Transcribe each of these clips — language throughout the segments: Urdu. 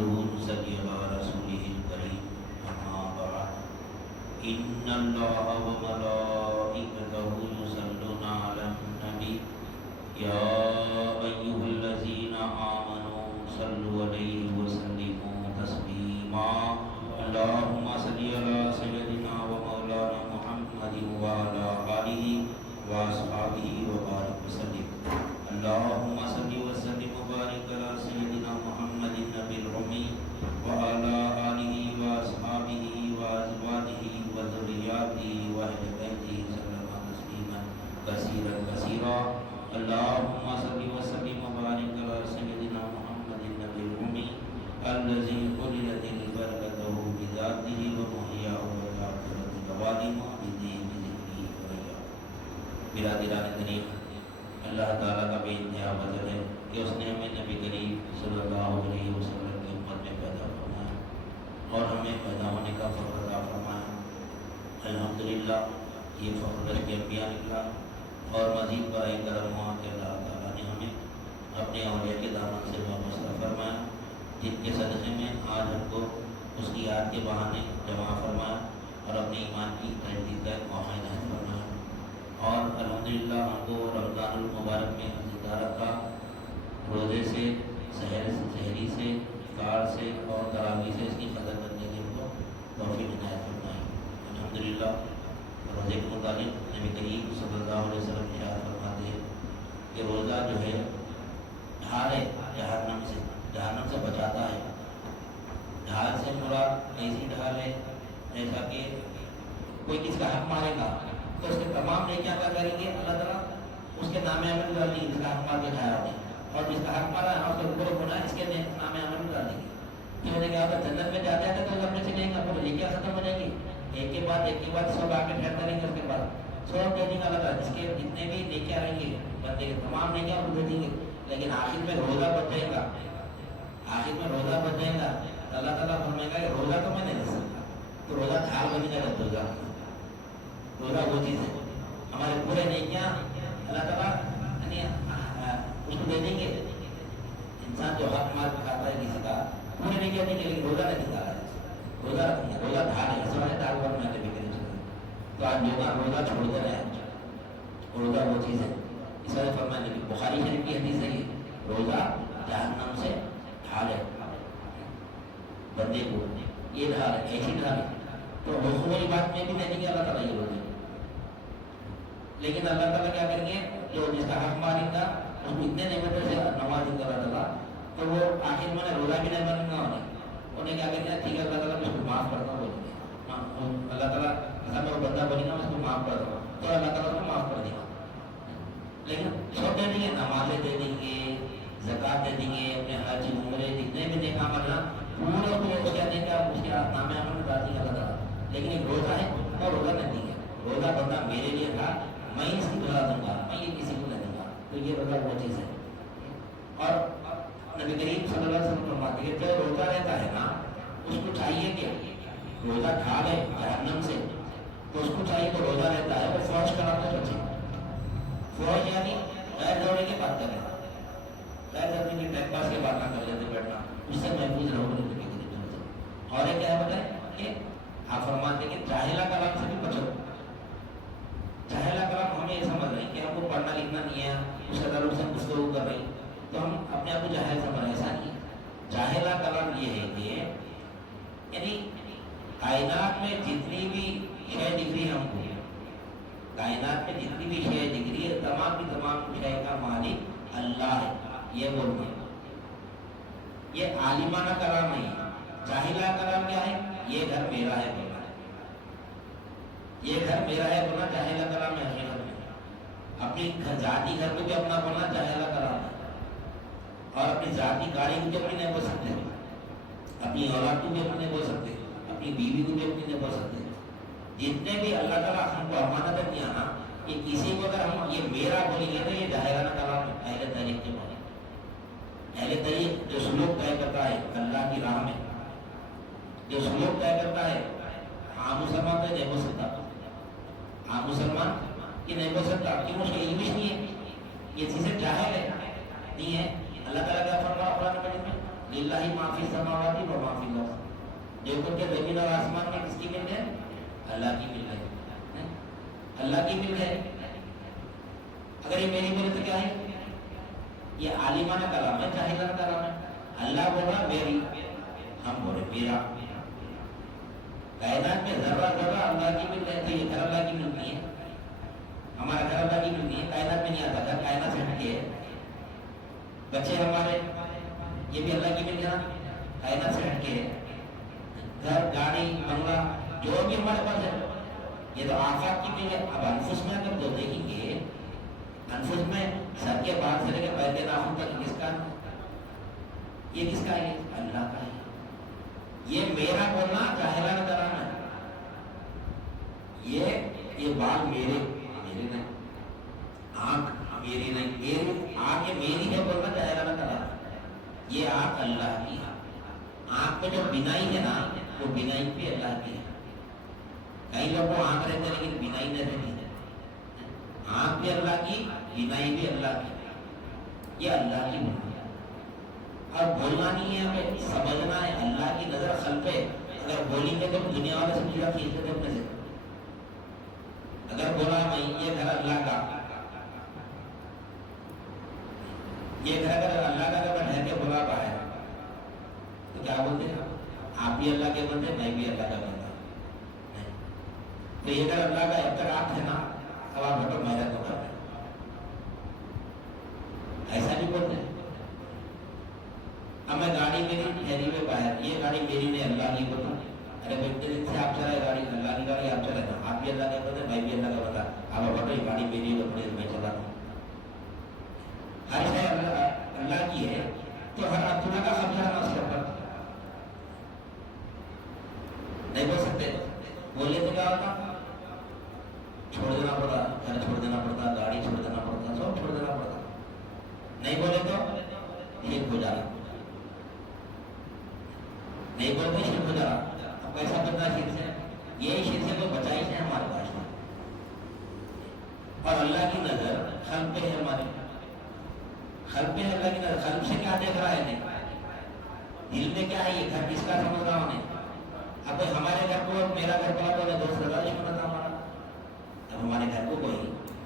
نحمده ونصلي على رسوله الكريم أما بعد إن الله وملائكته يصلون على النبي يا أيها الذين آمنوا صلوا عليه وسلموا تسليما اللهم صل على سيدنا ومولانا محمد وعلى آله وأصحابه وبارك وسلم اللهم صل وسلم وبارك على سيدنا محمد النبي الأمي وعلى آله وأصحابه وأزواجه وذرياته وأهل بيته وسلم تسليما كثيرا كثيرا اللهم صل وسلم وبارك على سيدنا محمد النبي الأمي الذي خلدت بركته بذاته ومحياه والآخرة الظالم بدين ذكره ورياه برادران کریم اللہ تعالیٰ کا بے انتہا فضل ہے کہ اس نے ہمیں نبی کریم صلی اللہ علیہ وسلم کی امت میں پیدا فرمایا اور ہمیں پیدا ہونے کا فخر عطا فرمایا۔ الحمدللہ یہ فخر کے انبیاء نکلا اور مزید برائے کرم ہوا کہ اللہ تعالیٰ نے ہمیں اپنے اولیاء کے دامن سے وابستہ فرمایا، جن کے صدقے میں آج ہم کو اس کی یاد کے بہانے جمع فرمایا اور اپنے ایمان کی تجدید کا ایک موقع عنایت فرمایا، اور الحمدللہ ہم کو رمضان المبارک میں زندہ رکھا، روزے سے، سحری سے، افطار سے اور تراویح سے اس کی قدر کرنے کی ہم کو توفیق عنایت فرمائی۔ الحمدللہ روزے کے متعلق نبی کریم صلی اللہ علیہ وسلم ارشاد فرماتے ہیں کہ روزہ جو ہے ڈھال ہے جہنم سے بچاتا ہے۔ ڈھال سے مراد ایسی ڈھال ہے جیسا کہ کوئی کس کا حق مارے گا تو اس کے تمام نیکیاں کیا کریں گے، اللہ تعالیٰ اس کے نام عمل ڈال دیں گے، جس کا حق مار کے کھایا ہوگا، اور جس کا حق مارا ہے اس کے اوپر گناہ اس کے نام عمل ڈال دیں گے۔ کیوں نے کہا ہوگا جنت میں جاتے ہیں تو اپنے سے لیں گے، اپنے نیکیاں ختم ہو جائیں گی، ایک کے بعد سب آ کے ٹھہرتے رہیں گے، اس کے بعد سب دے دیں گے اللہ تعالیٰ، جس کے جتنے بھی نیکیاں رہیں گے بندے کے تمام نیکیاں وہ دے دیں گے، لیکن آخر میں روزہ بچ جائے گا، آخر میں روزہ بچ جائے گا، اللہ تعالیٰ فرمائے گا کہ روزہ تو میں نہیں دے سکتا، تو روزہ ڈھال بنے گا، روزہ وہ چیز ہے، ہمارے پورے نیکیاں اللہ تعالیٰ اس کو دے دیں گے۔ انسان جو حق مار کھاتا ہے کسی کا پورے نیکیاں دیں گے، لیکن روزہ نہیں نکالا ہے، روزہ رکھیں گے، روزہ ڈھال ہے، سوائے ڈھال پر میں نے بھی کریں تو آج لوگ روزہ چھوڑتے رہے، روزہ وہ چیز ہے، اس وجہ فرمایا کہ بخاری شریف کی حدیث ہے، یہ روزہ جہنم سے ڈھال ہے بندے کو، یہ ڈھال ہے، ایسی ڈھال ہے، تو حقوقی بات میں بھی دے دیں گے اللہ تعالیٰ یہ روزے، لیکن اللہ تعالیٰ کیا کریں گے، جو جس کا حق مارے گا اس کو اتنے نعمتوں سے نوازیں گے اللہ تعالیٰ، تو وہ آخر میں روزہ بھی نہیں بننا ہوگا، انہیں کیا کریں گے، ٹھیک ہے اللہ تعالیٰ میں اس کو معاف کرتا ہوں، بولیں گے اللہ تعالیٰ اگر میں وہ بندہ بولے گا میں اس کو معاف کرتا ہوں تو اللہ تعالیٰ کو معاف کر دے گا، لیکن سب دے دیں گے، نمازیں دے دیں گے، زکوٰۃ دے دیں گے، اپنے حج عمرے جتنے بھی نیک عمل ہیں پورے کو اس کے دیں گے، اس کے نام عمل میں ڈال دیں گے اللہ تعالیٰ، لیکن ایک روزہ ہے اور روزہ نہیں دیں گے، روزہ بندہ میرے لیے تھا، میں اس کی بلا دوں گا، میں یہ کسی کو نہیں دوں گا، تو یہ روزہ وہ چیز ہے۔ اور نبی کریم صلی اللہ علیہ وسلم فرماتے ہیں جو روزہ رہتا ہے نا اس کو چاہیے کہ روزہ ڈھال ہے جہنم سے، تو اس کو چاہیے تو روزہ رہتا ہے وہ فوج کراتا بچے، فوج یعنی غیر دوڑے کی بات کریں، غیر دوڑے کی ٹائم پاس کی بات نہ کر لیتے بیٹھنا، اس سے محفوظ رہو گے نبی کریم سے۔ اور ایک کیا بتائیں کہ آپ فرماتے ہیں کہ جاہلہ کلام سے بھی بچو، جاہلہ کلام ہمیں یہ سمجھ رہے ہیں کہ ہم کو پڑھنا لکھنا نہیں ہے، اس کے تعلق سے گفتگو کر رہے ہیں تو ہم اپنے آپ کو جاہل سمجھ رہے ہیں، ایسا نہیں ہے۔ جاہلہ کلام یہ ہے کہ یعنی کائنات میں جتنی بھی شے دکھ رہی ہے ہم کو، کائنات میں جتنی بھی شے دکھ رہی ہے تمام کی تمام شے کا مالک اللہ ہے، یہ بولنا ہے، یہ عالمانہ کلام نہیں ہے۔ جاہلہ کلام کیا ہے، یہ گھر میرا ہے بولنا، یہ گھر میرا ہے بولنا جاہلہ کلام ہے، حقیقت میں اپنی ذاتی گھر کو بھی اپنا بولنا جاہلہ کلام ہے، اور اپنی ذاتی گاڑی کو بھی اپنی نہیں بول سکتے، اپنی اولاد کو بھی اپنی نہیں بول سکتے، اپنی بیوی کو بھی اپنی نہیں بول سکتے، جتنے بھی اللہ تعالیٰ ہم کو امانت دیا نا، کہ کسی کو اگر ہم یہ میرا بولیں گے تو یہ جاہلانہ کلام ہے، اہل طریق کے بارے، اہل طریق جو سلوک طے کرتا ہے اللہ کی راہ میں، جو سلوک طے کرتا ہے، عام مسلمان تو نہیں بول سکتا، عام مسلمان یہ نہیں بول سکتا، کیوں اس کا علم نہیں ہے، یہ چیزیں جاہل ہے نہیں ہے۔ اللہ تعالیٰ کیا فرما قرآن مجید میں، للہ ما فی السماوات و ما فی الارض، جو کچھ زمین اور آسمان میں کس کی ملک ہے؟ اللہ کی ملک ہے، اللہ کی ملک ہے۔ اگر یہ میری ملک تو کیا ہے؟ یہ عالمانہ کلام ہے، جاہلانہ کلام ہے۔ اللہ بولا میری، ہم بولے میرا۔ کائنات میں ذرہ ذرہ اللہ کی ملک ہے، تو یہ گھر اللہ کی ملک نہیں ہے، ہمارا گھر اللہ کی ملک نہیں ہے، کائنات میں نہیں آتا، گھر کائنات سے ہٹ کے ہے۔ بچے ہمارے یہ بھی اللہ کی ملک ہے، کائنات سے ہٹ کے ہے۔ گھر، گاڑی، بنگلہ جو بھی ہمارے پاس ہے یہ تو آفات کی ملک ہے۔ اب انفس میں اگر جو دیکھیں گے، انفس میں سر کے بعد سے لے کے پیر کے ناخن تک کس کا ہے؟ یہ کس کا ہے؟ اللہ کا ہے۔ یہ میرا بولنا جاہلانہ کلام ہے۔ یہ بال میرے نہیں، آنکھ میری نہیں، میری آنکھ میری ہے بولنا جاہلانہ کلام ہے۔ یہ آنکھ اللہ کی ہے۔ آنکھ میں جو بینائی ہے نا، وہ بینائی بھی اللہ کی ہے۔ کئی لوگوں کو آنکھ رہتے لیکن بینائی نہیں رہتی ہے۔ آنکھ بھی اللہ کی، بینائی بھی اللہ کی، یہ اللہ کی ہے۔ اور بولنا نہیں ہے، ہمیں سمجھنا ہے۔ اللہ کی نظر خلق ہے، اگر بولیں گے تو دنیا والے سے پورا کھینچتے تھے اپنے سے۔ اگر بولا میں یہ گھر اللہ کا، یہ گھر اگر اللہ کا اگر ڈھہ کے بولا باہر تو کیا بولتے ہیں؟ آپ بھی اللہ کے بندے، میں بھی اللہ کا بندہ۔ تو یہ گھر اللہ کا اب تک آپ ہے نا، اب آپ بٹو میرا تو کر رہے، ایسا بھی بولتے ہیں۔ اب میں گاڑی میری ٹھہری ہوئے باہر، یہ گاڑی میری نہیں اللہ کی بولتا، ارے بھائی دن سے آپ چلائے گاڑی، اللہ کی گاڑی آپ چلائے نا، آپ بھی اللہ کا بندے، میں بھی اللہ کا بندہ۔ اب بٹو یہ گاڑی میری ہے، میں چلا رہا ہوں۔ ہر شے اللہ کی ہے، تو ہر اپنا کا قبضہ ہے اس کے اوپر، نہیں بول سکتے۔ بولے تو کیا ہوتا؟ چھوڑ دینا پڑتا، گھر چھوڑ دینا پڑتا، گاڑی چھوڑ دینا پڑتا، سب چھوڑ دینا پڑتا۔ نہیں بولے تو شرک ہو جانا، نہیں بولتے شرک ہو جانا۔ اب کیسا بننا شرک سے؟ یہ شرک سے کوئی بچائی ہے ہمارے پاس میں۔ اور اللہ کی نظر خلق پہ ہے، ہمارے خلق پہ ہے اللہ کی نظر۔ خلق سے کیا دیکھ رہا ہے؟ نہیں دل میں کیا ہے؟ یہ گھر کس کا سمجھ رہا ہوں؟ اب ہمارے گھر کو میرا گھر بولا تو دوست رضا دشمن تھا ہمارا۔ اب ہمارے گھر کو کوئی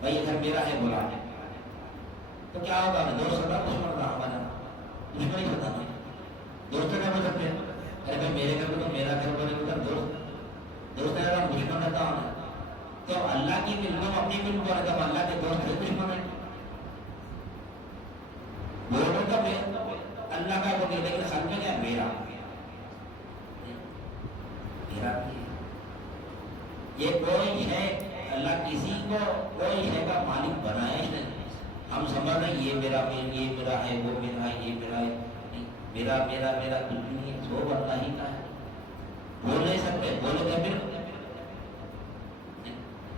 بھائی یہ گھر میرا ہے بولا تو کیا ہوگا؟ دوست رضا دشمن تھا ہمارا، دشمن ہی ہوتا نہیں، دوست نہیں بول سکتے۔ ارے بھائی میرے گھر کو تو میرا گھر بولے تو دوست ہے، ہم دشمن رہتا ہوں۔ تو اللہ کی ملک میں اپنی ملک کو رہتا، اللہ کے دوست ہے دشمن ہے بولو تو اللہ کا بولے، لیکن خلق کیا میرا یہ کوئی ہے اللہ کسی کو کوئی شے کا مالک بنایا ہی نہیں۔ ہم سمجھ رہے یہ میرا ہے، وہ میرا ہے، یہ میرا ہے، نہیں میرا میرا میرا کچھ نہیں ہے، سو اللہ ہی کا ہے۔ بول نہیں سکتے، بولے تو پھر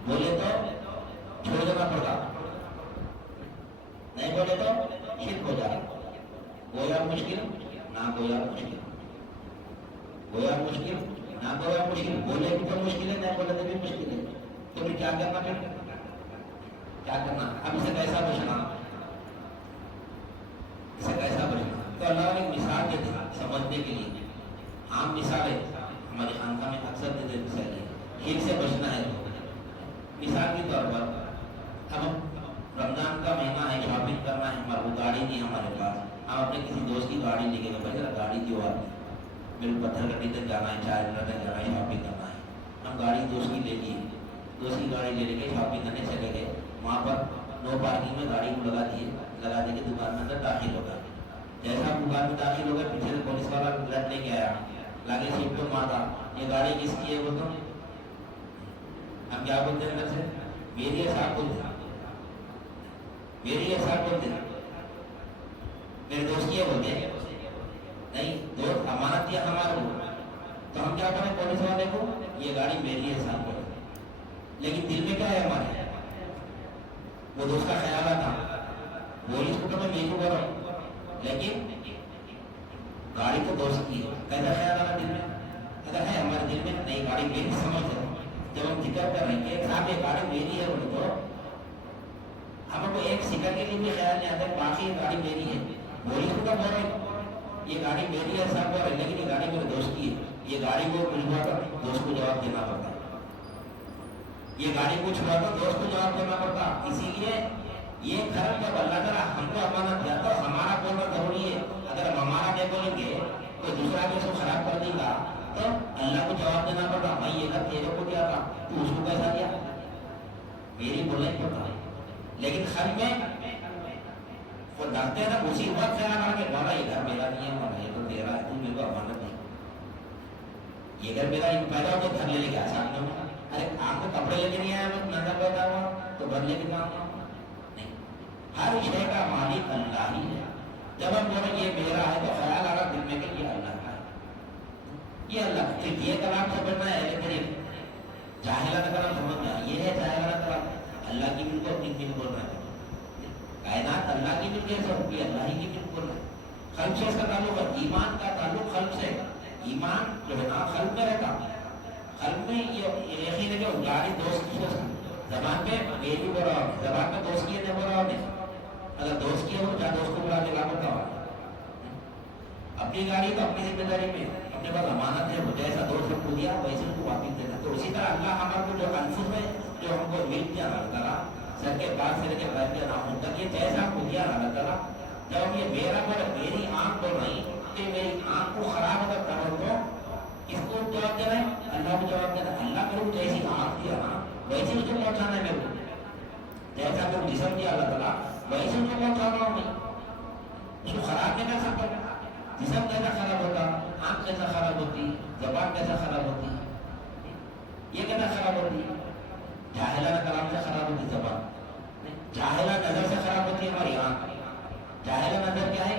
بولے تو چھوڑ دینا پڑتا، نہیں بولے تو شرک ہو جائے۔ گویا مشکل نہ گویا مشکل، گویا مشکل نہ گویا مشکل، بولے بھی تو مشکل ہے، نہیں بولے تو بھی مشکل ہے۔ تو پھر کیا کرنا؟ پھر کیا کرنا؟ اب اسے کیسا بچنا؟ اسے کیسا بچنا؟ تو اللہ نے ایک مثال دیتے سمجھنے کے لیے، عام مثال ہے ہماری خانقاہ میں اکثر دیتے مثال ہے، شرک سے بچنا ہے تو مثال کے طور پر اب ہم رمضان کا مہینہ ہے، شاپنگ کرنا ہے، ہمارے کو گاڑی نہیں ہمارے پاس، ہم اپنے کسی دوست کی گاڑی لے کے گئے، بھائی ذرا گاڑی دیو آپ، میرے پتھر گڈی تک جانا ہے، 4 منٹ تک جانا ہے، شاپنگ کرنا ہے۔ ہم گاڑی دوست کی لے لیے، دوست کی گاڑی لے کے شاپنگ کرنے چلے گئے، وہاں پر نو پارکنگ میں گاڑی کو لگا دے کے دکان میں اندر داخل ہو گئے۔ جیسا ہم دکان میں داخل ہو گئے، پیچھے سے پولیس والا لٹ لے کے آیا، لاگے سیٹ پہ مارا، یہ گاڑی کس کی ہے؟ بولتا ہم کیا بولتے ہیں اندر سے؟ میری ہے صاحب بولتے ہیں، میری ہے صاحب بولتے ہیں، میرے دوست کی ہے بولتے ہیں، نہیں دوست امانت دیا ہمارے کو، تو ہم کیا کریں پولیس والے کو؟ یہ گاڑی میری ہے صاحب بولتے ہیں، لیکن دل میں کیا ہے ہمارے؟ وہ دوست کا خیال آتا، پولیس کو تو میں میری کو بول رہا ہوں، لیکن گاڑی تو دوست کی ہے، کیسا خیال آنا دل میں؟ اگر ہے ہمارے دل میں نہیں گاڑی میری سمجھتے ہیں، جب ہم ذکر کر رہے ہیں کہ صاحب یہ گاڑی میری ہے بولے تو ہم کو ایک سیکنڈ کے لیے بھی خیال نہیں آتا باقی یہ گاڑی میری ہے، پولیس کو تو بول رہے یہ گاڑی میری ہے صاحب اور لیکن یہ گاڑی میرے دوست کی ہے. یہ گاڑی کو کچھ ہوا تو دوست کو جواب دینا پڑتا ہے. یہ گاڑی کچھ ہوا تو دوست کو جواب دینا پڑتا. اسی لیے یہ گھر جب اللہ تعالیٰ ہم کو امانت دیا تو ہمارا بولنا ضروری ہے. اگر ہم ہمارا نہیں بولیں گے کوئی دوسرا بھی اس کو خراب کر دے گا تو اللہ کو جواب دینا پڑتا. بھائی یہ گھر تیرے کو دیا تھا تو اس کو کیسا دیا؟ میری بولنا ہی پڑتا ہے. لیکن گھر میں وہ ڈرتے ہیں نا اسی وقت خیال آ کے بولا یہ گھر میرا نہیں ہے مولا یہ تو تیرا ہے تو میرے کو امانت نہیں. یہ گھر میرا پیدا ہو تو گھر لے کے آ سامنے میں. ارے آپ کو کپڑے لے کے نہیں آیا میں نظر بیٹھا ہوا تو گھر لے کے کہاں نہیں. ہر شے کا مالک اللہ ہی ہے. جب ہم بولیں یہ میرا ہے تو خیال آ رہا دل میں کہ یہ اللہ کا ہے. یہ اللہ صرف یہ کلام سمجھنا ہے لیکن جاہلانہ کلام سمجھنا ہے. یہ ہے جاہلانہ کلام. اللہ کی ملک اپنی ملک بول رہا ہے. کائنات اللہ کی ملک ہے سب کی اللہ ہی کی ملک بول رہا ہے. خلق سے اس کا تعلق ہے. ایمان کا تعلق خلق سے. ایمان جو ہے نا خلق میں رہتا. خلق میں یہ یقین ہے کہ گاڑی دوست کی زبان پہ بیٹی بول رہا ہوں زبان پہ دوست کی نہیں بول رہا ہوں. اگر دوست کی ہو تو کیا دوست کو بلا کے لا پڑتا ہوا. اپنی گاڑی تو اپنی ذمہ داری میں اپنے پاس امانت ہے. جیسا دوست کو دیا ویسے ان کو واپس دینا. تو اسی طرح اللہ ہمارے کو جو انفس میں جو ہم کو مل دیا اللہ تعالیٰ سر کے بعد سے لے کے پیر کے نام تک یہ جیسا کو دیا اللہ تعالیٰ. جب ہم یہ میرا بول میری آنکھ بول رہی کہ میری آنکھ کو خراب اگر کرو تو اس کو جواب دینا ہے اللہ کو جواب دینا. اللہ میرے کو جیسی آنکھ دیا نا ویسے اس کو پہنچانا ہے میرے کو. جیسا میرے کو جسم دیا اللہ تعالیٰ ویسے اس کو پہنچانا ہوں میں. اس کو خراب نہیں کر سکتا. جسم کیسا خراب ہوتا آنکھ کیسا خراب ہوتی زبان کیسا خراب ہوتی یہ کیسا خراب ہوتی جاہلانہ کلام سے خراب ہوتی زبان. جاہلہ نظر سے خراب ہوتی ہے ہماری آنکھ. جاہلہ نظر کیا ہے؟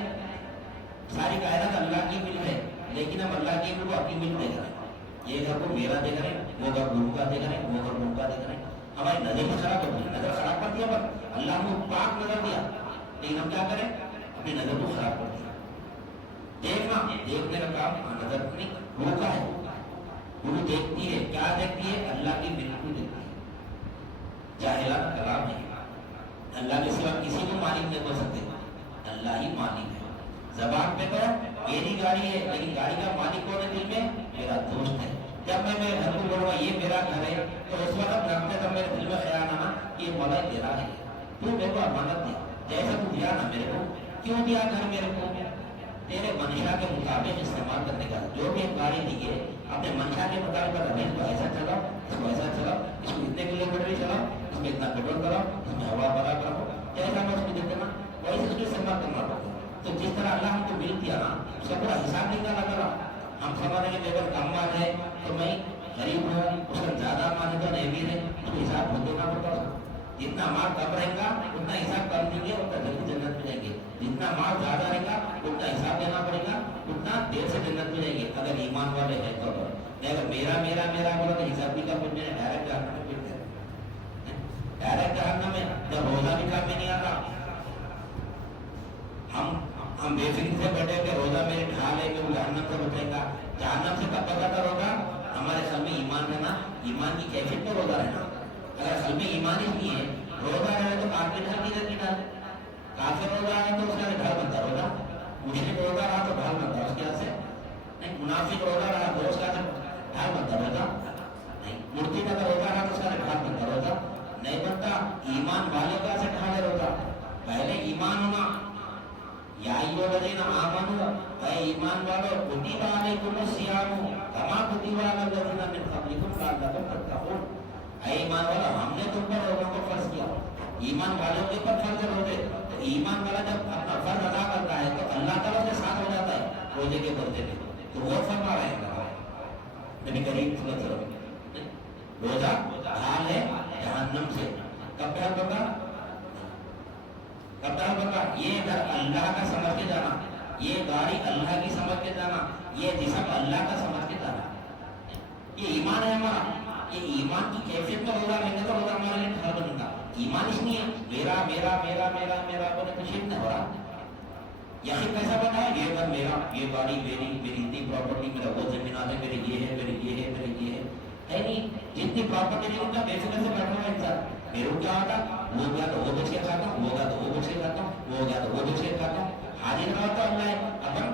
ساری کائنات اللہ کی ملک ہے لیکن ہم اللہ کی ملک کو اپنی ملک دیکھ رہے ہیں. یہ گھر کو میرا دیکھ رہے ہیں وہ گھر گرو کا دیکھ رہے ہیں وہ گھر گرو کا دیکھ رہے ہیں. ہماری نظر بھی خراب ہوتی ہے. نظر خراب کر دیا پر اللہ کو پاک نظر دیا لیکن ہم کیا کریں اپنی نظر کو خراب کر دیا. دیکھنا دیکھنے کا کام نظر نہیں روح کا ہے. روح دیکھتی ہے کیا دیکھتی ہے اللہ کی ملک کو دیکھتی ہے. جاہلانہ کلام ہے. اللہ کے سوا کسی کو مالک نہیں بول سکتے. اللہ ہی مالک ہے. زبان پہ تو میری گاڑی ہے لیکن گاڑی کا مالک کون ہے؟ دل میں میرا دوست ہے. جب میں میرے گھر کو بولوں گا یہ میرا گھر ہے تو اس وقت لگتا تب میرے دل میں خیال آنا یہ مولا تیرا ہے تو میرے کو امانت دے. جیسا تو دیا نا میرے کو کیوں دیا گھر میرے کو تیرے منشا کے مطابق استعمال کرنے کا. جو بھی گاڑی دی ہے اپنے منشا کے مطابق اس کو ایسا چلاؤ اس کو ایسا چلاؤ اس کو اتنے کلو میٹر چلاؤ اس میں اتنا پیٹرول کراؤ اس میں ہوا برابر ہو جیسا میں اس کو دیتے نا ویسے اس کو استعمال کرنا پڑتا. تو جس طرح اللہ ہم کو مل دیا نا اس کا پورا حساب نکالا کرا. ہم سمجھ رہے کہ اگر کم مال ہے تو میں غریب ہوں اس کا زیادہ مال ہے تو نہیں ہے اس کو حساب خود دینا پڑتا ہے. جتنا مال کم رہے گا اتنا حساب کم دیں گے اتنا جلدی جنت ملیں گے. جتنا مال زیادہ رہے گا اتنا حساب دینا پڑے گا اتنا دیر سے جنت ملیں گے اگر ایمان والے ہیں تو. اگر میرا میرا میرا بولا تو حساب بھی کم مل جائے ڈائریکٹ جہنم میں مل جائے. ڈائریکٹ جہنم میں جب روزہ بھی کام میں نہیں آتا ہم بے فکر سے بیٹھے کہ روزہ میرے ڈھال ہے کہ وہ جہنم سے بچے گا. جہنم سے کب بچاتا روزہ؟ ہمارے قلب میں ایمان رہنا. ایمان کی کیفیت میں روزہ رہنا. اگر قلب میں ایمان ہی نہیں ہے روزہ رہے تو کافر ڈھال کدھر کی ڈال. کافر روزہ رہا تو اس کا ڈھال بنتا روزہ. مشرک روزہ رہا تو ڈھال بنتا اس کے ہاتھ سے نہیں. منافق روزہ رہا تو اس کا ڈھال بنتا روزہ نہیں. مورتی کا روزہ رہا تو اس کا ڈھال بنتا روزہ نہیں بنتا. ایمان والے کا سے ڈھال ہے روزہ. پہلے ایمان ہونا یا الذین آمنوا اے ایمان والو کتب علیکم الصیام کما کتب علی الذین من قبلکم لعلکم تتقون. اے ایمان والو ہم نے تم پر روزوں کو فرض کیا. ایمان والوں کے پر فرض روزے. تو ایمان والا جب اپنا فرض ادا کرتا ہے تو اللہ تعالیٰ کے ساتھ ہو جاتا ہے روزے کے بدلے میں. تو وہ فرما رہے ہیں نبی کریم صلی اللہ علیہ وسلم روزہ ڈھال ہے جہنم سے. کب ڈھال بتا یہ گھر اللہ کا سمجھ کے جانا یہ گاڑی اللہ کی سمجھ کے جانا یہ جسم اللہ کا سمجھ کے جانا یہ ایمان ہے ہمارا. یہ ایمان کی کیفیت میں روزہ رہیں گے تو روزہ ہمارے لیے گھر بنے گا. ایمان اس لیے میرا میرا میرا میرا میرا بولے تو شرک نہیں ہو رہا. یقین کیسا بنا ہے یہ گھر میرا یہ گاڑی میری میری اتنی پراپرٹی میرا وہ زمینات ہے میرے یہ ہے میرے یہ ہے میرے یہ ہے نہیں. جتنی پراپرٹی نہیں ہوتا بے فکر سے بیٹھا ہوا انسان میرے کو کیا ہوتا وہ گیا تو وہ بچ کے کھاتا ہوں وہ گیا تو وہ بچ کے کھاتا ہوں وہ گیا تو وہ بچ کے کھاتا ہوں. حاضر نہ ہوتا اللہ ہے. اپن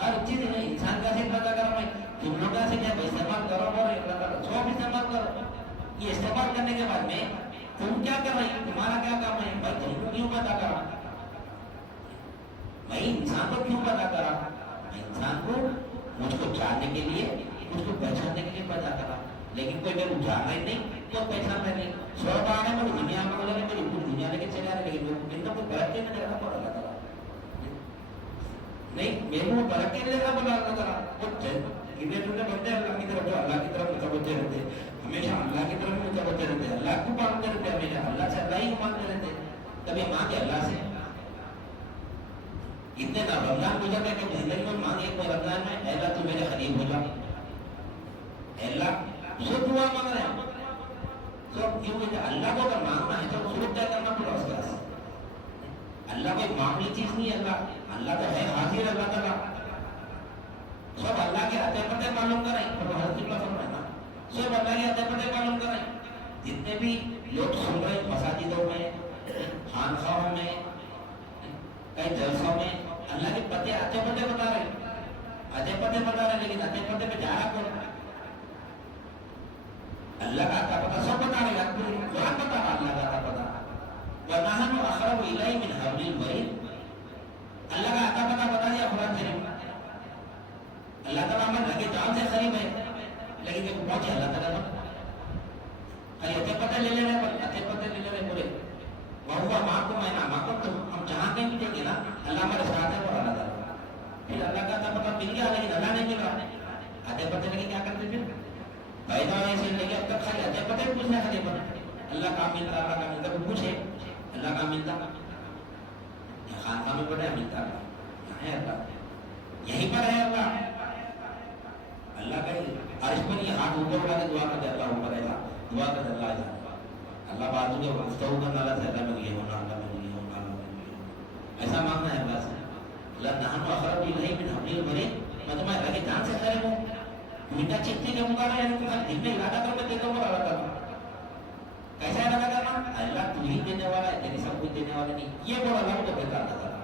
ہر چیز میں انسان کا سے پتا کرو میں تم لوگ کا سے کیا استعمال کرو اور اللہ تعالیٰ سو استعمال کرو. یہ استعمال کرنے کے بعد میں تم کیا کر رہے ہو, تمہارا کیا کام ہے بھائی, تم کو کیوں پتا کرا, میں انسان کو کیوں پتا کرا, میں انسان کو مجھ کو جاننے کے لیے, مجھ کو پہچاننے کے لیے پتا کرا. لیکن کوئی میرے کو جاننا ہی نہیں تو پہچاننا نہیں. سو بار ہے میری دنیا میں بولے میری پوری دنیا لے کے چلے آ رہے, لیکن ان کا کوئی برق کے نہیں رکھا پڑا اللہ نہیں, میرے کو برق کے لے رہا بولا اللہ تعالیٰ. وہ اتنے ٹوٹے بنتے ہیں اللہ کی طرف, جو اللہ کی طرف متوجہ رہتے, ہمیشہ اللہ کی طرف متوجہ رہتے, اللہ کو مانتے رہتے, ہمیشہ اللہ سے اللہ ہی کو مانتے رہتے. کبھی مانگے اللہ سے اتنے نہ رمضان گزر گئے کہ زندگی میں مانگے کوئی رمضان میں اے اللہ تو میرے قریب ہو جا, اے اللہ سب دعا مانگ رہے ہیں. سب کیوں کہ اللہ کو اگر مانگنا ہے تو شروع طے کرنا پڑا اس کا. اللہ کوئی معمولی چیز نہیں ہے, اللہ تو ہے حاضر اللہ تعالیٰ. سب اللہ کے عطے پتے معلوم کریں, حضرت اللہ فرمائے نا, سب اللہ کے عطے پتے معلوم کریں. جتنے بھی لوگ سن رہے ہیں مساجدوں میں, خانخواہوں میں, کئی جلسوں میں, اللہ کے پتے عطے پتے بتا رہے ہیں, عطے پتے بتا رہے ہیں, لیکن عطے پتے پہ جا رہا کون؟ اللہ کا عطا پتا سب بتا رہے ہیں, قرآن بتا رہا اللہ کا عطا پتا. وَنَحْنُ أَقْرَبُ إِلَيْهِ مِنْ حَبْلِ الْوَرِيدِ, اللہ کا عطا پتا بتا دیا قرآن شریف. اللہ تعالیٰ ہمیں لگے جان سے قریب ہے, لیکن جب پہنچے اللہ تعالیٰ خالی عطے پتے لے لے رہے, عطے پتے لے لے رہے پورے. وَهُوَ مَعَكُمْ أَيْنَمَا كُنتُمْ, ہم جہاں کہیں بھی دیکھیں نا اللہ ہمارے ساتھ ہے اور اللہ تعالیٰ. پھر اللہ کا عطا پتا مل گیا لیکن اللہ نہیں ملا, عطے پتے لے کے کیا کرتے پھر پیدا ہونے سے لے کے اب تک خالی عطے پتے پوچھنا خالی پر اللہ کا ملتا, اللہ کا ملتا. پوچھے اللہ کا ملتا, خانقاہ میں پڑھے ملتا, یہاں ہے اللہ, یہیں پر ہے اللہ. اللہ کا عرش پر یہ ہاتھ اوپر اٹھا کے دعا کرتے اللہ اوپر ہے, دعا کرتے اللہ جاتا. اللہ بازو کے گفتگو کرنا اللہ سے, اللہ میں یہ ہونا, اللہ میں یہ ہونا, اللہ میں یہ ہونا, ایسا مانگنا ہے اللہ سے. اللہ نحن أقرب إليه من حبل الوريد, میں تمہیں اللہ کے جان سے قریب ہوں. میٹھا چیخنے کے مقابلے یعنی تمہیں دل میں ارادہ کر کے دیکھو اور ارادہ کرنا. کیسا ارادہ کرنا؟ اللہ تو ہی دینے والا ہے, تیری سب کچھ دینے والا نہیں. یہ بول اللہ کو بہتر ارادہ کرنا.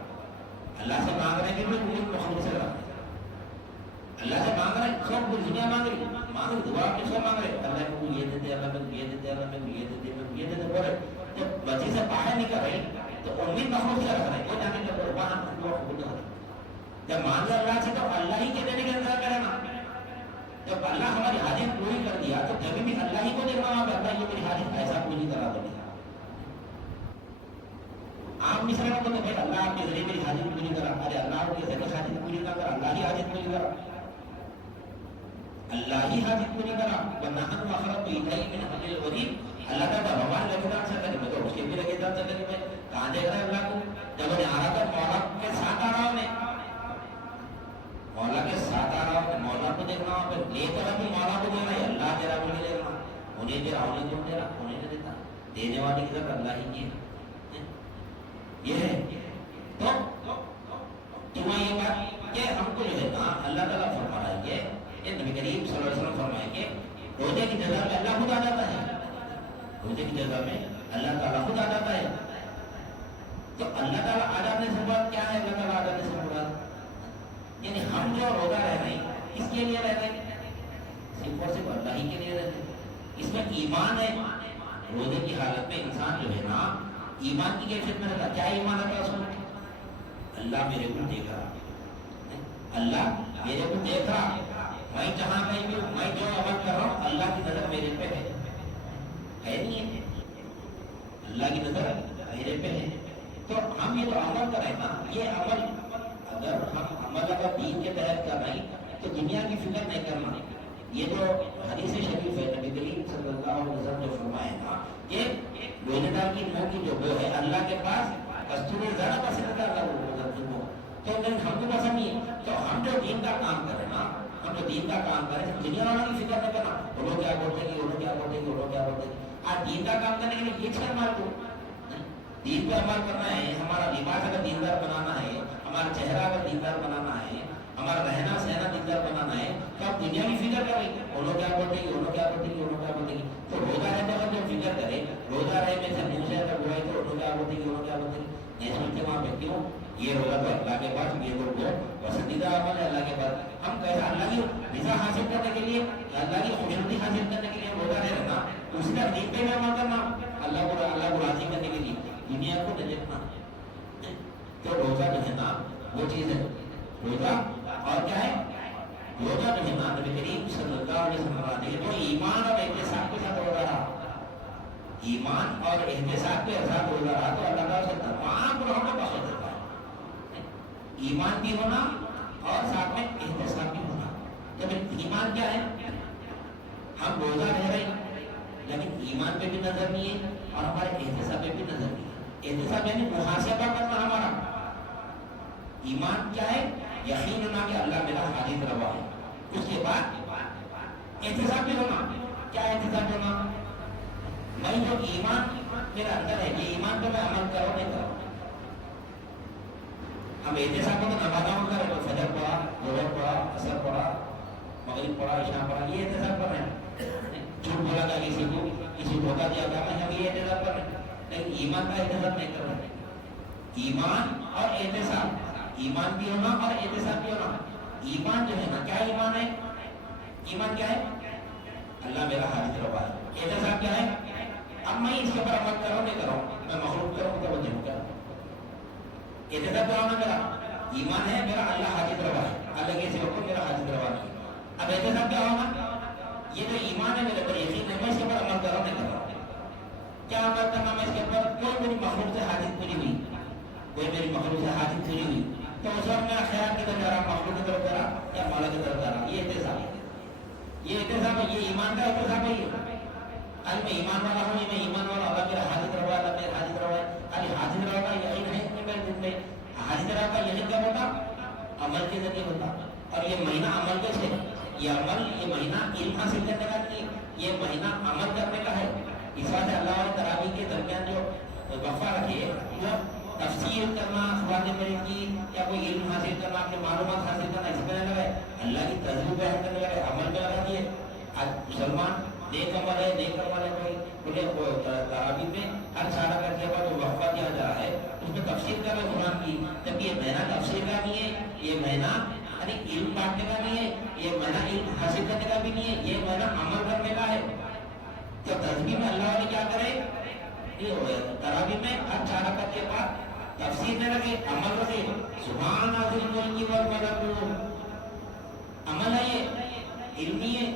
اللہ سے مانگ رہے ہیں کہ مجھے محمد سے رہا, اللہ سے مانگ رہے ہیں, سب کچھ دنیا مانگ رہی, مانگ رہی, دعا کس کو مانگ رہے, اللہ کو یہ دے دے, اللہ میں یہ دے دے, اللہ میں یہ دے دے, میں یہ دے دے بول رہے. جب بچی سے باہر نکل رہی تو امید محمود سے رکھ رہے, وہ جانے کے بعد وہاں دعا قبول ہو رہی. جب مانگے اللہ سے تو اللہ ہی کے دینے کے اندر کرے نا. جب اللہ ہماری حاجت پوری کر دیا تو جب بھی اللہ ہی کو دیکھنا ہوا کہ اللہ یہ میری حاجت ایسا پوری کرا دو. آپ مصر میں بولتے بھائی اللہ آپ کے ذریعے میری حاجت پوری کرا, ارے اللہ آپ کے ذریعے حاجت پوری نہ کرا, اللہ ہی حاجت پوری کرا, اللہ ہی حاجت پوری کرا. وَنَحْنُ أَقْرَبُ إِلَيْهِ مِنْ حَبْلِ الْوَرِيدِ, اللہ کا بھگوان لگے جان سے قریب ہے تو اس کے بھی لگے جان سے قریب ہے. کہاں دیکھ رہے ہیں اللہ کو؟ جب وہ آ رہا تھا مولا کے ساتھ آ رہا ہوں میں, مولا کے ساتھ آ رہا ہوں, مولا کو دیکھنا ہوں, پھر لے کر بھی مولا کو دیکھنا ہے, اللہ تیرا کو نہیں دیکھنا, انہیں تیرا انہیں کون تیرا انہیں نہیں دیتا, دینے والے کی طرف اللہ ہی کی ہے. یہ ہے تو تمہیں یہ بات کہ ہم کو جو ہے نا اللہ تعالیٰ فرما رہا ہے کہ نبی کریم صلی اللہ علیہ وسلم فرمائے کہ روزے کی جزا میں اللہ خود آ جاتا ہے, روزے کی جزا میں اللہ تعالیٰ خود آ جاتا ہے. تو اللہ تعالیٰ آ جانے سے بعد کیا ہے, اللہ تعالیٰ آ جانے سے بعد یعنی ہم جو روزہ رہ رہے ہیں کس کے لیے رہ رہے ہیں, صرف اور صرف اللہ ہی کے لیے رہتے ہیں. اس میں ایمان ہے, روزے کی حالت میں انسان جو ہے نا ایمان کی کیفیت میں رہتا. کیا ایمان رہتا ہے اس میں؟ اللہ میرے کو دیکھ رہا, اللہ میرے کو دیکھ رہا, میں جہاں کہیں بھی ہوں, میں جو عمل کر رہا ہوں اللہ کی نظر میرے پہ ہے نہیں ہے, اللہ کی نظر میرے پہ ہے. تو ہم یہ جو عمل کر رہے ہیں نا, یہ عمل اگر ہم عمل اگر دین کے تحت کر رہے ہیں تو دنیا کی فکر نہیں کرنا. یہ جو حدیث شریف ہے نبی کریم صلی اللہ علیہ وسلم جو فرمائے نا کہ روزے دار کی منہ کی جو وہ ہے اللہ کے پاس کستوری زیادہ پسند ہے اللہ کو, تو ہم کو پسند نہیں ہے. تو ہم جو دین کا کام کریں نا, ہم جو دین کا کام کریں دنیا والوں کی فکر نہیں کرنا, وہ لوگ کیا بولتے ہیں, وہ لوگ کیا بولتے ہیں, وہ لوگ کیا بولتے ہیں. آج دین کا کام کرنے کے لیے یہ چھ مار دو, دین پر عمل کرنا ہے, ہمارا لباس اگر دیندار بنانا ہے, ہمارا چہرہ اگر دیندار بنانا ہے, ہمارا رہنا سہنا دیندار بنانا ہے, تو آپ دنیا کی فکر کریں, وہ لوگ کیا بولتے ہیں, وہ لوگ کیا بولتے ہیں, وہ لوگ کیا بولتے ہیں. تو روزہ ہے تو ہم جو فکر کریں, روزہ رہے میں سے منہ سے اگر برائی تو وہ لوگ کیا بولتے ہیں, وہ لوگ کیا بولتے ہیں, نہیں سمجھتے وہاں پہ کیوں. یہ روزہ تو اللہ کے پاس, یہ لوگ پسندیدہ عمل ہے اللہ کے پاس. ہم کیسا اللہ کی رضا حاصل کرنے کے لیے, اللہ کی خوشنودی حاصل کرنے کے لیے روزہ نہیں رکھنا, اسی طرح دین پہ عمل کرنا, اللہ کو راضی کرنے کے لیے دنیا کو نہیں رکھنا. تو روزہ رہنا وہ چیز ہے. روزہ اور کیا ہے؟ روزہ رہنا نبی کریم صلی اللہ علیہ وسلم نے تو ایمان اور احتساب کے ساتھ روزہ رہا, ایمان اور احتساب کے ساتھ روزہ رہا تو اللہ تعالیٰ سے تمام گناہوں کو بخش دیتا ہے. ایمان بھی ہونا اور ساتھ میں احتساب بھی ہونا. تو ایمان کیا ہے؟ ہم روزہ رہ رہے ہیں لیکن ایمان پہ بھی نظر نہیں ہے اور ہمارے احتساب پہ بھی نظر نہیں ہے. احتساب یعنی محاسبہ کرنا ہمارا. ایمان کیا ہے؟ یقین ہونا کہ اللہ میرا حاجت روا ہے. اس کے بعد احتساب بھی ہونا. کیا احتساب ہونا؟ میں جو ایمان میرا اندر ہے یہ ایمان پہ میں عمل کروں نہیں کروں. ہم احتساب کو نمازوں کریں تو فجر پڑھا, ظہر پڑھا, عصر پڑھا, مغرب پڑھا, عشاء پڑھا, یہ احتساب کر رہے ہیں. جھوٹ بولا تھا کسی کو, کسی کو دھوکہ دیا تھا, ہم یہ احتساب کر رہے ہیں. لیکن ایمان کا احتساب نہیں کر رہے. ایمان اور احتساب, ایمان بھی ہونا اور احتساب بھی ہونا. ایمان جو ہے نا, کیا ایمان ہے؟ ایمان کیا ہے؟ اللہ میرا حاجت روا ہے. احتساب کیا ہے؟ اب میں اس کے اوپر عمل کروں نہیں کروں, میں مخلوق کروں تو وہ نہیں کروں. احتساب کیا ہونا میرا؟ ایمان ہے میرا اللہ حاجت روا ہے, اللہ کے سوا کو میرا حاجت روا نہیں. اب احتساب کیا ہونا؟ یہ جو ایمان ہے میرے پر یقین ہے, میں اس کے اوپر عمل کروں نہیں کروں. کیا عمل کرنا میں اس کے اوپر؟ کوئی میری مخلوق سے حاجت پوری ہوئی, کوئی میری مخلوق سے حاجت پوری ہوئی تو اس وقت میرا خیال کی طرف جا رہا, مخلوق کی طرف جا رہا یا مولا کی طرف جا رہا. یہ احتساب ہے, یہ احتساب ہے, یہ ایمان کا احتساب ہے. خالی میں ایمان والا ہوں, میں ایمان والا, اللہ میرا حاجت روا ہے, اللہ میرا حاجت روا ہے. خالی حاجت روا کا یقین ہے کہ میرے دل میں حاجت روا کا یقین کیا ہوتا؟ عمل کے ذریعے ہوتا. اور یہ مہینہ عمل کے سے, یہ عمل, یہ مہینہ علم حاصل کرنے کا نہیں, یہ مہینہ عمل کرنے کا ہے. اس وجہ سے اللہ اور تراویح کے درمیان جو وقفہ رکھے وہ تفسیر کرنا قرآن مجید کی یا کوئی علم حاصل کرنا, اپنے معلومات حاصل کرنا, اس میں لگا ہے. اللہ کی تجربہ بیان کرنے لگا ہے, عمل میں لگا دیے. آج مسلمان نیک عمل ہے, نیک عمل ہے, کوئی انہیں تراویح میں ہر سالہ کا کے بعد جو وقفہ دیا جا رہا ہے اس میں تفسیر کر رہے قرآن کی. جب یہ مہینہ تفسیر کا نہیں ہے, یہ مہینہ یعنی علم بانٹنے کا نہیں ہے, یہ مہینہ علم حاصل کرنے کا بھی نہیں ہے, یہ مہینہ عمل کرنے کا ہے. تو تسبیح میں اللہ والے کیا کرے, تراویح میں ہر چار رکعت کے بعد تفسیر میں لگے, عمل رکھے. سبحان ذی الملک والملکوت, عمل ہے یہ, علمی ہے.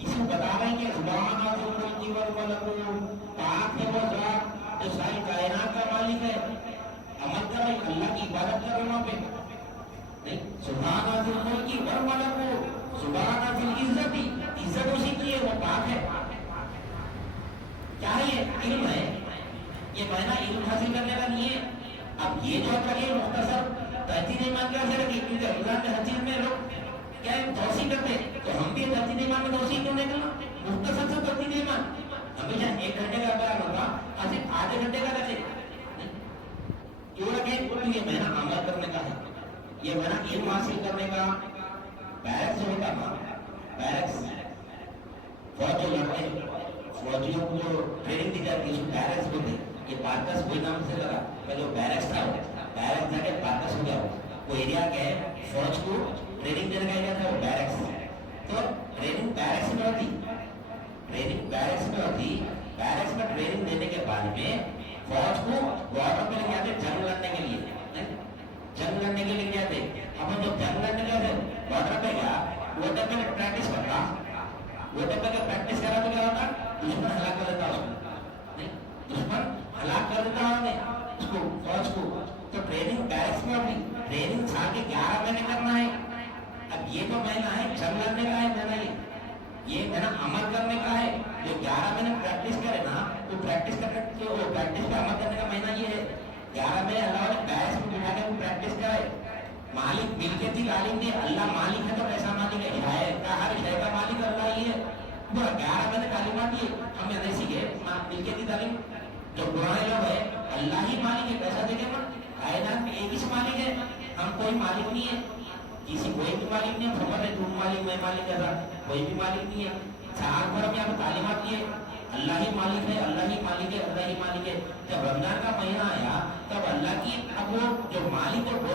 اس کو بتا رہے ہیں کہ سبحان ذی الملک والملکوت, پاک ہے وہ ذات جو ساری کائنات کا مالک ہے. عمل کر رہے, اللہ کی عبادت کر رہے وہاں پہ نہیں. سبحان ذی الملک والملکوت, سبحان ذی العزت, عزت اسی کی ہے, وہ پاک ہے. کیا ہے یہ؟ علم ہے. یہ مہینہ علم حاصل کرنے کا نہیں ہے. اب یہ جو کرے مختصر تحقیق ایمان کیسے رکھے, کیونکہ رمضان میں ہر چیز میں لوگ کیا ہے توسیع کرتے ہیں, تو ہم بھی تحقیق ایمان میں توسیع کیوں نہیں کرنا؟ مختصر سے تحقیق ایمان ہمیشہ 1 گھنٹے کا بیان ہوگا, آج آدھے گھنٹے کا رکھے. کیوں رکھے؟ کیونکہ یہ مہینہ عمل کرنے کا ہے, یہ مہینہ علم حاصل کرنے کا. بیرکس ہوتا نا, بیرکس فوج جو لڑتے ہیں, فوجیوں کو جو ٹریننگ دی جاتی ہے اس کو بیرکس بولتے ہیں. یہ بارکس کوئی نام سے لگا, جو بیرکس تھا بیرکس جا کے بارکس ہو گیا. وہ ایریا کے فوج کو ٹریننگ دینے کا ایریا تھا, وہ بیرکس. تو ٹریننگ بیرکس میں ہوتی, ٹریننگ بیرکس میں ہوتی. بیرکس میں ٹریننگ دینے کے بعد میں فوج کو بارڈر پہ لے کے آتے جنگ لڑنے کے لیے, جنگ لڑنے کے لیے کیا تھے. اب جو جنگ لڑنے کے لیے بارڈر پہ گیا, وہ جب میں پریکٹس کرتا, وہ جب میں پریکٹس کرا تو کیا ہوتا, دشمن ہلاک کر دیتا اس کو, دشمن ہلاک کر دیتا اس کو, فوج کو. تو ٹریننگ بیرکس میں ہوتی. ٹریننگ سال کے 11 مہینے کرنا ہے. اب یہ جو مہینہ ہے جنگ لڑنے کا ہے مہینہ, یہ مہینہ عمل کرنے کا ہے. جو 11 مہینے پریکٹس کرے نا, تو پریکٹس کرنے تو پریکٹس پہ عمل کرنے کا مہینہ یہ ہے. 11 مہینے اللہ نے بیرکس میں بٹھا کے پریکٹس کرائے. مالک ملکیتی عالم نے, اللہ مالک ہے تو کیسا مالک ہے, ہر شے کا مالک اللہ ہی ہے. 11 مہینے تعلیمات یہ ہمیں نہیں سیکھے ملکیتی تعلیم. جو پرانے لوگ ہے اللہ ہی مالک ہے, پیسہ دے کے کائنات میں ایک ہی مالک ہے, ہم کوئی مالک نہیں ہے, کسی کوئی بھی مالک نہیں ہے. خبر ہے تم مالک میں مالک ایسا کوئی بھی مالک نہیں ہے. سال بھر میں آپ تعلیمات یہ اللہ ہی مالک ہے, اللہ ہی مالک ہے, اللہ ہی مالک ہے. جب رمضان کا مہینہ آیا تب اللہ کی اب وہ جو مالک ہے وہ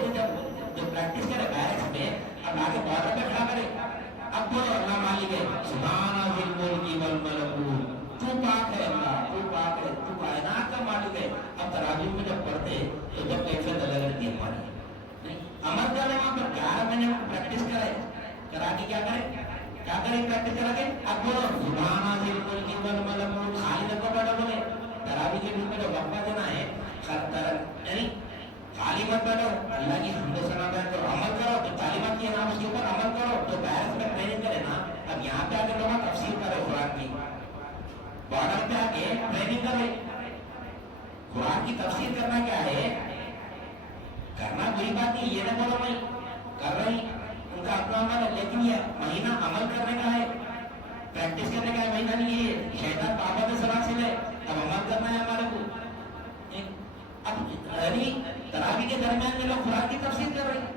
جو پریکٹس کرے بیرکس میں، اب آگے بارڈر پہ کھڑا کرے، اب بولو اللہ مالک ہے، سبحان ذی الملک والملکوت، تو پاک ہے اللہ، تو پاک ہے، تو کائنات کا مالک ہے۔ اب تراویح میں جب پڑھتے تو جب کیفیت الگ رہتی ہے ہماری، عمل کرے وہاں پر 11 مہینے پریکٹس کرے، کرا کے کیا کرے، کیا کرے پریکٹس کرا کے، اب بولو سبحان ذی الملک والملکوت، خالی رکھو بیٹھو بولے، تراویح کے بیچ میں جو وقفہ دینا ہے، یعنی خالی مت بیٹھو، اللہ کی حمد و ثنا کرو، عمل کرو، تو تعلیمات کی نام اس کے اوپر عمل کرو، تو بیرکس میں ٹریننگ کرے نا۔ اب یہاں پہ آ کے لوگ تفسیر کرے قرآن کی، بارڈر پہ آ کے ٹریننگ کرے، قرآن کی تفسیر کرنا کیا ہے، کرنا بری بات نہیں، یہ نہ بولو میں کر رہی، ان کا اپنا عمل ہے، لیکن یہ مہینہ عمل کرنے کا ہے، پریکٹس کرنے کا مہینہ نہیں ہے، شیطان پابند سلاسل ہے، اب عمل کرنا ہے ہمارے کو۔ اب تراویح کے درمیان میں لوگ قرآن کی تفسیر کر رہے ہیں،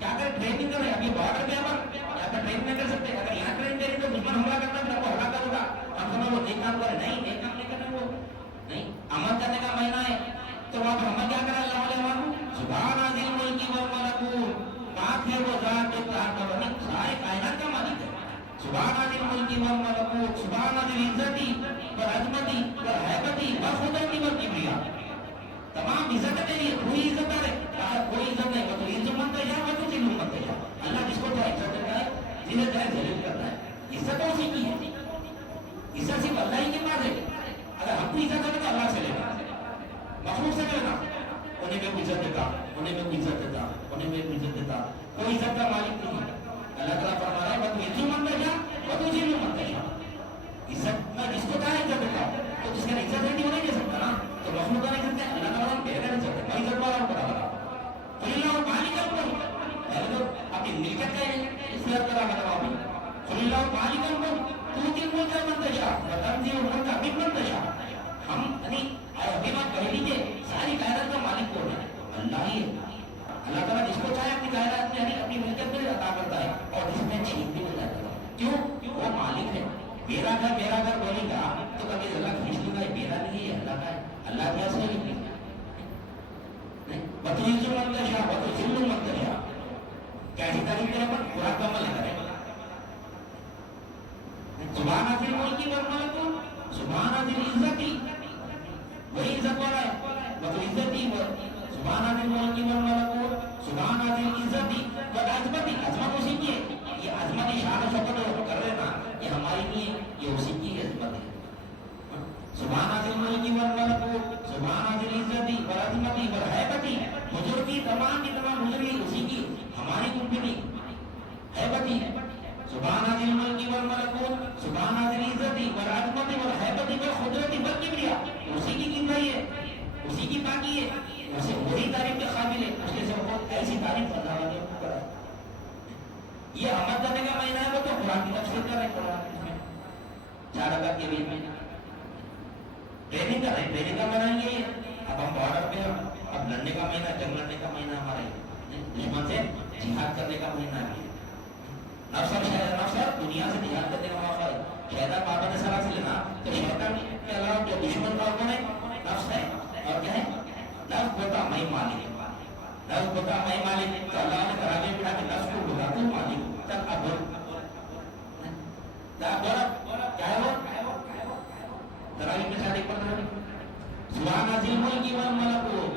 کیا کریں ٹریننگ کر رہے ہیں۔ اب یہ بارڈر پہ عمل، یہاں پہ ٹریننگ نہیں کر سکتے، اگر یہاں ٹریننگ کریں تو دشمن حملہ کرتا ہے، وہ حملہ کرے گا، ہم سمجھ وہ نیک کام کرے، نہیں نیک کام نہیں کرنا، وہ نہیں عمل کرنے کا مہینہ ہے، تو وہاں پر ہمیں کیا کرا اللہ علیہ وسلم، سبحان ذی الملک والملکوت، پاک ہے وہ ذات جو سارے کائنات کا مالک ہے، سبحان ذی الملک والملکوت، سبحان ذی العزت والعظمت والہیبت والقدرت والکبریاء، تمام عزت ہے، یہ کوئی عزت ہے، کوئی عزت نہیں، وہ تو عزت منتا ہے، وہ تو ذل منتا ہے، اللہ جس کو چاہے عزت دیتا ہے، جنہیں چاہے ذلیل کرتا ہے، عزت اسی کی ہے، عزت صرف اللہ ہی کے پاس ہے، اگر ہم کو عزت ہے تو اللہ سے لینا، مخلوق سے لینا، انہیں میں عزت دیتا، انہیں میں عزت دیتا، انہیں میں عزت دیتا، کوئی عزت کا مالک نہیں ہے۔ اللہ تعالیٰ فرما رہا ہے وہ تو عزت منتا ہے، وہ تو ذل منتا ہے، عزت میں جس کو چاہے عزت دیتا، تو جس کا عزت نہیں وہ نہیں دے سکتا نا، تو مخلوق کا نہیں سکتے، اللہ تعالیٰ میرے کا نہیں سکتے، میں عزت والا ہوں بڑا قل اللہ مالک الملک، پہلے تو اپنی ملکت کا اختیار کرا کرا ابھی، قل اللہ مالک الملک تؤتی الملک من تشاء وتنزع الملک ممن تشاء، ہم یعنی ابھی بات کہہ لیجیے ساری کائنات کا مالک کون ہے، اللہ ہی ہے۔ اللہ تعالیٰ جس کو چاہے اپنی کائنات میں یعنی اپنی ملکت میں عطا کرتا ہے، اور جس میں چھین بھی مل جاتا ہے، کیوں وہ مالک ہے۔ میرا گھر بولے گا تو کبھی اللہ کھینچ لوں گا، میرا نہیں ہے اللہ کا ہے، اللہ کیا سے نہیں بتعیز من تشاء وتذل من تشاء، کیسی تعریف کرے پر پورا کمل کرے، سبحان ذی الملک والملکوت، سبحان ذی العزت، وہی عزت والا ہے، وتعزتی سبحان ذی الملک والملکوت، سبحان ذی العزت والعظمت، عظمت اسی کی ہے، یہ عظمت شان و شوکت جو کر رہے نا یہ ہماری نہیں ہے، یہ اسی کی عظمت ہے۔ سبحان ذی الملک والملکوت، سبحان ذی العزت والعظمت والہیبت، بزرگی تمام کی تمام بزرگی اسی کی، ہماری کچھ بھی نہیں، ہیبتی سبحان ذی الملک والملکوت، سبحان ذی العزت والعظمت والہیبت والقدرت والکبریاء، اسی کی گنجائی ہے، اسی کی پاکی ہے، اسے وہی تعریف کے قابل ہے، اس کے سے بہت ایسی تعریف اللہ نے کرا۔ یہ عمل کرنے کا مہینہ ہے، وہ تو قرآن کی تفسیر کر رہے ہیں، قرآن میں 4 رکعت کے بیچ میں ٹریننگ کر رہے ہیں، ٹریننگ کا مہینہ یہ ہے۔ اب ہم بارڈر پہ اب لڑنے کا مہینہ، جنگ لڑنے کا مہینہ ہمارے دشمن سے جہاد کرنے کا مہینہ بھی ہے، نفس دنیا سے جہاد کرنے کا موقع ہے، شیطان پابند سرا سے لینا، تو شیطان کے علاوہ جو دشمن کا کون ہے، نفس ہے، اور کیا ہے، نفس بولتا میں مالک، نفس بولتا میں مالک، تو اللہ نے تراویح بٹھا کے نفس کو بولا تو مالک، تب اب کیا ہے وہ تراویح میں شادی پڑھ رہے، سبحان ذی الملک والملکوت،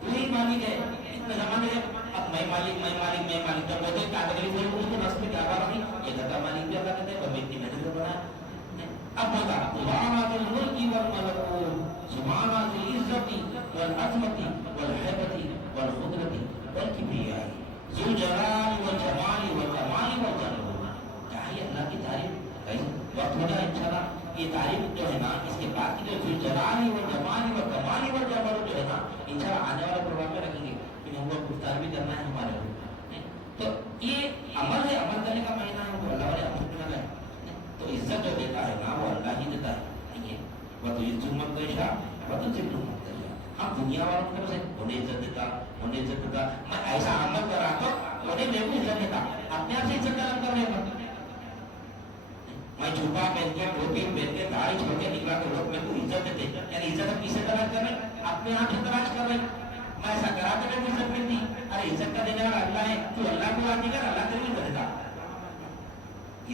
تو ہی مالک ہے، اتنے زمانے سے اب میں مالک میں مالک میں مالک، جب بولتے ہیں کیا تکلیف ہوئی اس کو نفس میں کیا بات نہیں، یہ گھر کا مالک بھی اللہ کہتے ہیں، بھائی اتنی محنت سے بنا، اب بولتا سبحان ذی الملک والملکوت، سبحان ذی العزت والعظمت والہیبت والقدرت والکبریاء، ذو الجلال والجمال والکمال والجلال، چاہیے اللہ کی تعریف وقت ہو جائے انشاءاللہ، یہ تعریف جو ہے نا اس کے بعد کی جو ذو الجلال والجمال والکمال والجلال جو ہے نا انشاءاللہ آنے والے پروگرام میں رکھیں گے، کیونکہ ہم لوگ گفتار بھی کرنا ہے ہمارے کو، تو یہ عمل ہے، عمل کرنے کا مہینہ ہے، وہ اللہ والے عمل کرنا ہے، تو عزت جو دیتا ہے نا وہ اللہ ہی دیتا ہے، نہیں ہے وہ تو عزت من تشاء وہ تو ذل من تشاء، ہم دنیا والوں کی طرف سے انہیں عزت دیتا، انہیں عزت دیتا، میں ایسا عمل کر رہا تو انہیں میرے کو عزت دیتا، اپنے آپ سے عزت طلب کر رہے ہیں، میں چھپا پہن کے ٹوپی پہن کے داڑھی چھوڑ کے نکلا تو لوگ میرے کو عزت دیتے، یعنی عزت ہم کسے تلاش کر رہے ہیں، اپنے آپ سے تلاش کر رہے ہیں، میں ایسا کرا تو میرے کو عزت ملتی، ارے عزت کا دینے والا اللہ ہے، تو اللہ کو راضی کر، اللہ تیری عزت کرے گا.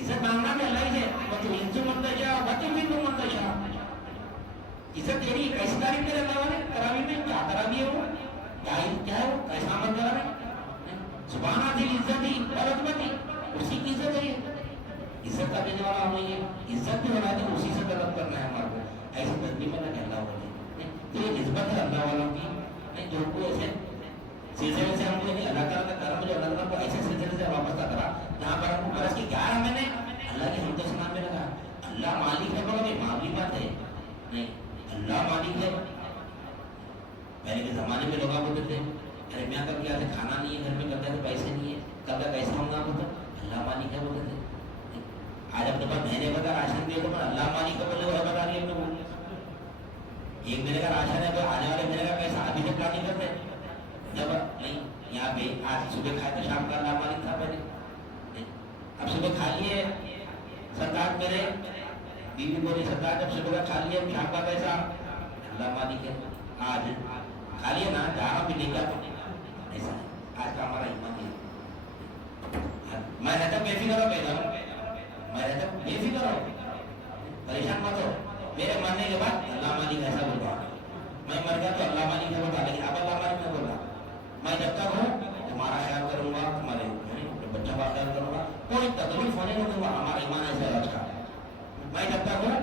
عزت مانگنا بھی اللہ ہی ہے. وَتُعِزُّ مَن تَشَاءُ وَتُذِلُّ مَن تَشَاءُ. عزت تیری کیسی تعریف کرے اللہ والے تراویح میں؟ کیا تراویح ہے وہ؟ کیا ہے وہ؟ کیسا عمل کر رہا ہے؟ سبحانہ ذی العزت والعظمت، اسی کی عزت ہے. عزت کا دینے والا ہم نہیں ہے. عزت بھی ہونا ہے تو اسی سے طلب کرنا ہے ہمارے کو. ایسی تدبیر میں اللہ والے تو یہ نسبت ہے اللہ والوں کی. نہیں جو کو ایسے سلسلے سے ہم کو نہیں، اللہ تعالیٰ کا کرم جو اللہ تعالیٰ کو ایسے سلسلے سے وابستہ کرا جہاں پر ہم کو برس کی 11 مہینے اللہ کی حمد و ثنا میں لگا. اللہ مالک ہے، بڑا معاملی بات ہے نہیں. اللہ مالک ہے. پہلے کے زمانے میں لوگ بولتے تھے ارے میاں کب کیا تھے، کھانا نہیں ہے گھر میں، کرتے تھے پیسے نہیں ہے، کب کا کیسا ہوں گا بولتے. اللہ مالک ہے بولتے تھے. آج اپنے پاس مہینے بھر کا راشن دے تو پر اللہ مالک کا بولے وہ بتا رہی ہے. ہم لوگ ایک مہینے کا راشن ہے تو آنے والے مہینے کا پیسہ ابھی تک نہیں کرتے. جب نہیں یہاں پہ آج صبح کھائے تو شام کا اللہ مالک تھا پہلے. اب صبح کھا لیے سرکار میرے بیوی بولی سرکار جب صبح کا کھا لیے شام کا پیسہ اللہ مالک ہے. آج کھا لیے نا جہاں بھی لے جاؤ ایسا ہے. آج کا ہمارا ایمان ہے. میں رہتا بے فکر ہو پیدا میں رہتا بے فکر ہو پریشان مت ہو. میرے مرنے کے بعد اللہ مالک ایسا بولتا میں مر گیا تو اللہ مالک نے بولا، لیکن اب اللہ مالک نے بولا میں جب تک ہوں تمہارا خیال کروں گا، تمہارے بچوں کا خیال کروں گا، کوئی تکلیف ہونے نہیں دوں گا. ہمارا ایمان ایسا ہے آج کا. میں جب تک ہوں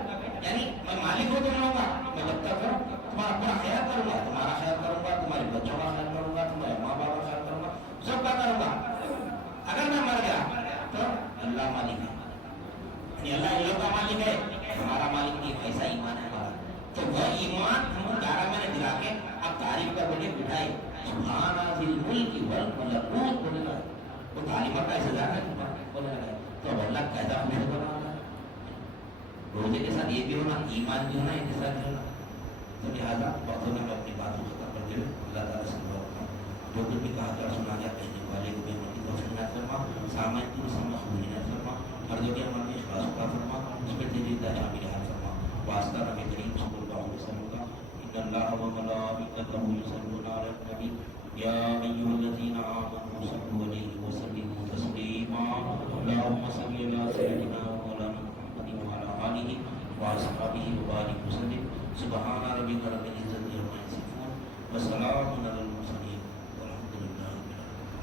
یعنی میں مالک ہوں تم لوگوں کا، میں جب تک ہوں تمہارا پورا خیال کروں گا، تمہارا خیال کروں گا، تمہارے بچوں کا خیال کروں گا، تمہارے ماں باپ کا خیال کروں گا، سب کا کروں گا. اگر میں مر گیا تو اللہ مالک ہے. یعنی اللہ ان لوگ کا مالک ہے، ہمارا مالک نہیں. ایسا ایمان ہے ہمارا. تو وہ ایمان ہم 11 مہینے دلا کے اب تعریف کا بولے بٹھائے سبحانہ ذی الملک والملکوت بولے گا. وہ تعلیمہ کا ایسا جانا ہے بولے گا. تو اب اللہ کیسا خوش ہونا ہے. روزے کے ساتھ یہ بھی ہونا، ایمان بھی ہونا، ایک ساتھ بھی ہونا. تو لہٰذا وقتوں میں اپنی باتوں کو ختم کرتے ہوئے اللہ تعالیٰ سے دعا کرتا ہوں جو کچھ بھی کہا کر سنا گیا کہنے والے کو بے مرتی توفیق عطا فرما، سامعین کو سمجھ خوبی عطا فرما، ہر جگہ ہمارے اخلاص عطا فرما، اس پہ تیری رضا عامل فرما. واسطہ نبی کریم صلی اللہ علیہ وسلم کا ان اللہ وملائکتہ یصلون علی النبی یا ایھا الذین آمنوا صلوا علیہ وسلموا تسلیما. اللهم صل علی سیدنا